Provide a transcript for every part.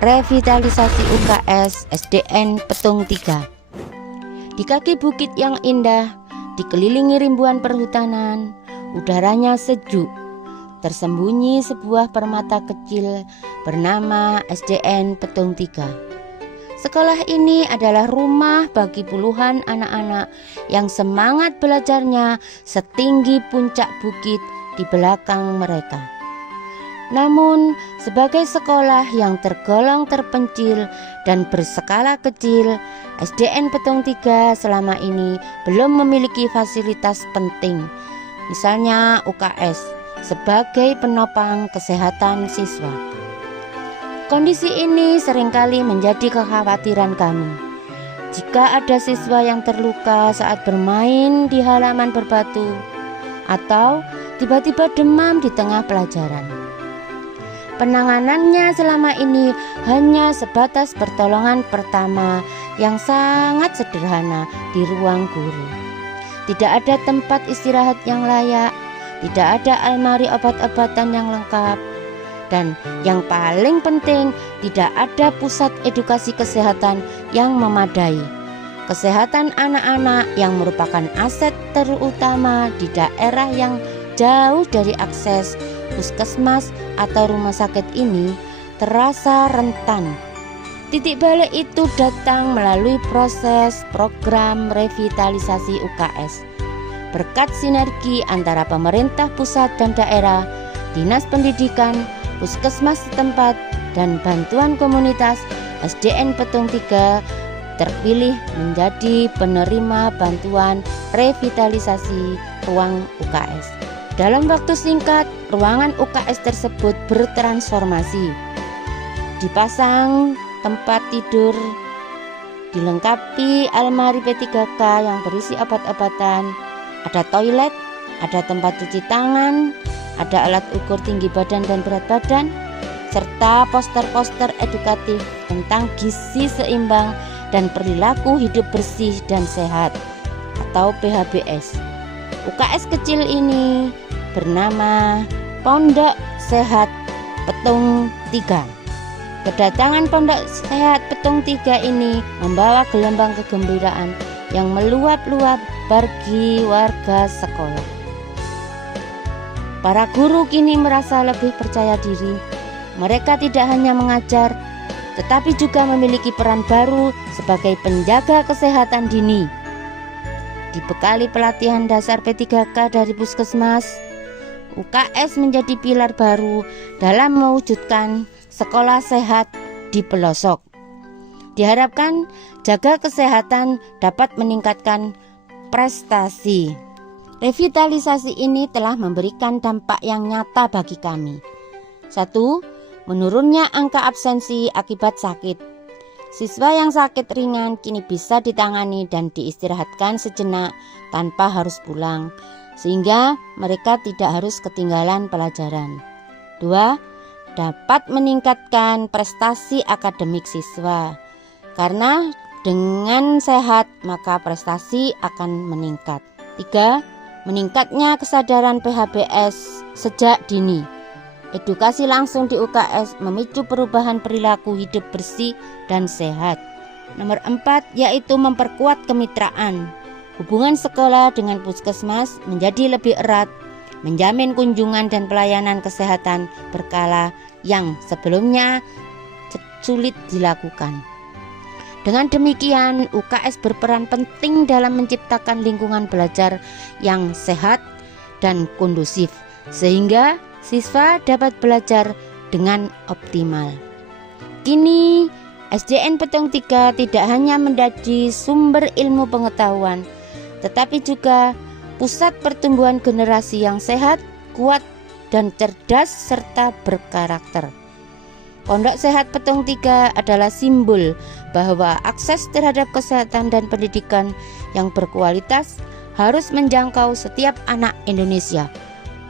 revitalisasi UKS SDN Petung 3. Di kaki bukit yang indah, dikelilingi rimbuan perhutanan, udaranya sejuk. Tersembunyi sebuah permata kecil bernama SDN Petung 3. Sekolah ini adalah rumah bagi puluhan anak-anak yang semangat belajarnya setinggi puncak bukit di belakang mereka. Namun, sebagai sekolah yang tergolong terpencil dan berskala kecil, SDN Petung 3 selama ini belum memiliki fasilitas penting, misalnya UKS, sebagai penopang kesehatan siswa. Kondisi ini seringkali menjadi kekhawatiran kami. Jika ada siswa yang terluka saat bermain di halaman berbatu, atau tiba-tiba demam di tengah pelajaran. Penanganannya selama ini hanya sebatas pertolongan pertama yang sangat sederhana di ruang guru. Tidak ada tempat istirahat yang layak, tidak ada almari obat-obatan yang lengkap, dan yang paling penting, tidak ada pusat edukasi kesehatan yang memadai. Kesehatan anak-anak yang merupakan aset terutama di daerah yang jauh dari akses puskesmas atau rumah sakit ini terasa rentan. Titik balik itu datang melalui proses program revitalisasi UKS. Berkat sinergi antara pemerintah pusat dan daerah, dinas pendidikan, puskesmas setempat, dan bantuan komunitas, SDN Petung 3 terpilih menjadi penerima bantuan revitalisasi ruang UKS. Dalam waktu singkat, ruangan UKS tersebut bertransformasi. Dipasang tempat tidur, dilengkapi almari P3K yang berisi obat-obatan, ada toilet, ada tempat cuci tangan, ada alat ukur tinggi badan dan berat badan, serta poster-poster edukatif tentang gizi seimbang dan perilaku hidup bersih dan sehat atau PHBS. UKS kecil ini bernama Pondok Sehat Petung 3. Kedatangan Pondok Sehat Petung 3 ini membawa gelombang kegembiraan yang meluap-luap bagi warga sekolah. Para guru kini merasa lebih percaya diri. Mereka tidak hanya mengajar, tetapi juga memiliki peran baru sebagai penjaga kesehatan dini. Dibekali pelatihan dasar P3K dari puskesmas, UKS menjadi pilar baru dalam mewujudkan sekolah sehat di pelosok. Diharapkan jaga kesehatan dapat meningkatkan prestasi. Revitalisasi ini telah memberikan dampak yang nyata bagi kami. 1. Menurunnya angka absensi akibat sakit. Siswa yang sakit ringan kini bisa ditangani dan diistirahatkan sejenak tanpa harus pulang, sehingga mereka tidak harus ketinggalan pelajaran. 2. Dapat meningkatkan prestasi akademik siswa, karena dengan sehat maka prestasi akan meningkat. 3. Meningkatnya kesadaran PHBS sejak dini. Edukasi langsung di UKS memicu perubahan perilaku hidup bersih dan sehat. Nomor 4 yaitu memperkuat kemitraan. Hubungan sekolah dengan puskesmas menjadi lebih erat, menjamin kunjungan dan pelayanan kesehatan berkala yang sebelumnya sulit dilakukan. Dengan demikian, UKS berperan penting dalam menciptakan lingkungan belajar yang sehat dan kondusif, sehingga siswa dapat belajar dengan optimal. Kini, SDN Petung 3 tidak hanya menjadi sumber ilmu pengetahuan, tetapi juga pusat pertumbuhan generasi yang sehat, kuat, dan cerdas serta berkarakter. Pondok Sehat Petung 3 adalah simbol bahwa akses terhadap kesehatan dan pendidikan yang berkualitas harus menjangkau setiap anak Indonesia,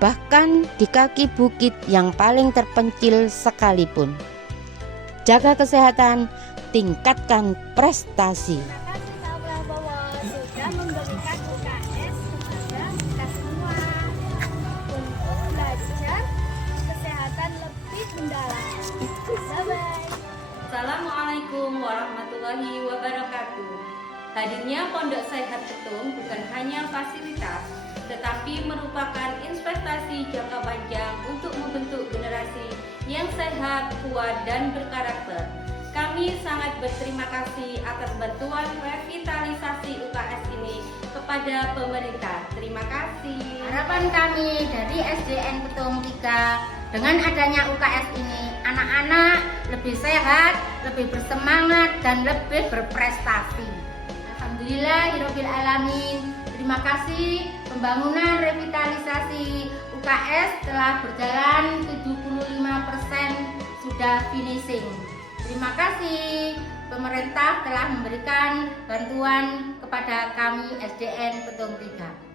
bahkan di kaki bukit yang paling terpencil sekalipun. Jaga kesehatan, tingkatkan prestasi. Sudah memberikan UKS kepada kita semua untuk belajar kesehatan lebih mendalam. Bye-bye. Assalamualaikum warahmatullahi wabarakatuh. Hadirnya Pondok Sehat Petung bukan hanya fasilitas, tetapi merupakan investasi jangka panjang untuk membentuk generasi yang sehat, kuat, dan berkarakter. Kami sangat berterima kasih atas bantuan revitalisasi UKS ini kepada pemerintah. Terima kasih. Harapan kami dari SDN Petung 3, dengan adanya UKS ini, anak-anak lebih sehat, lebih bersemangat, dan lebih berprestasi. Alhamdulillahirabbil alamin. Terima kasih, pembangunan revitalisasi UKS telah berjalan 75% sudah finishing. Terima kasih, pemerintah telah memberikan bantuan kepada kami SDN Petung 3.